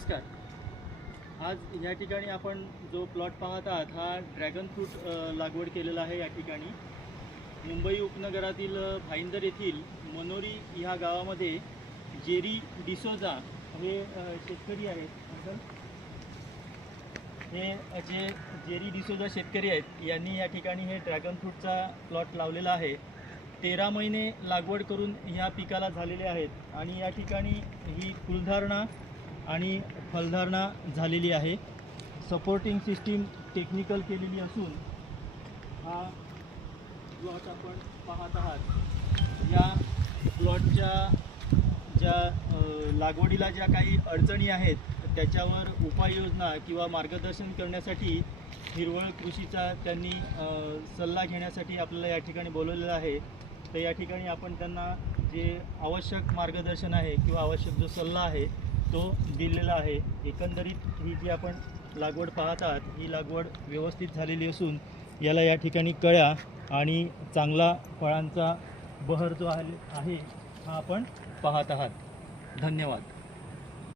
नमस्कार. आज या ठिकाणी आपण जो प्लॉट पाहत आहात हा ड्रॅगन फ्रूट लागवड केलेला आहे या ठिकाणी. मुंबई उपनगरातील भाईंदर येथील मनोरी ह्या गावामध्ये जेरी डिसोजा हे शेतकरी आहेत. हे जे जेरी डिसोजा शेतकरी आहेत यांनी या ठिकाणी हे ड्रॅगन फ्रूटचा प्लॉट लावलेला आहे. तेरा महिने लागवड करून ह्या पिकाला झालेले आहेत आणि या ठिकाणी ही फुलधारणा आणि फलधारणा झालेली आहे. सपोर्टिंग सिस्टीम टेक्निकल केलेली असून हा प्लॉट आपण पाहत आहात. या प्लॉटच्या ज्या लागवडीला ज्या काही अडचणी आहेत त्याच्यावर उपाययोजना किंवा मार्गदर्शन करण्यासाठी हिरवळ कृषीचा त्यांनी सल्ला घेण्यासाठी आपल्याला या ठिकाणी बोलवलेलं आहे. तर या ठिकाणी आपण त्यांना जे आवश्यक मार्गदर्शन आहे किंवा आवश्यक जो सल्ला आहे तो दिलेला आहे. एकंदरीत ही जी आपण लागवड पाहत आहात ही लागवड व्यवस्थित झालेली असून याला या ठिकाणी कळ्या आणि चांगला फळांचा बहर जो आहे आहे हा आपण पाहत आहात. धन्यवाद.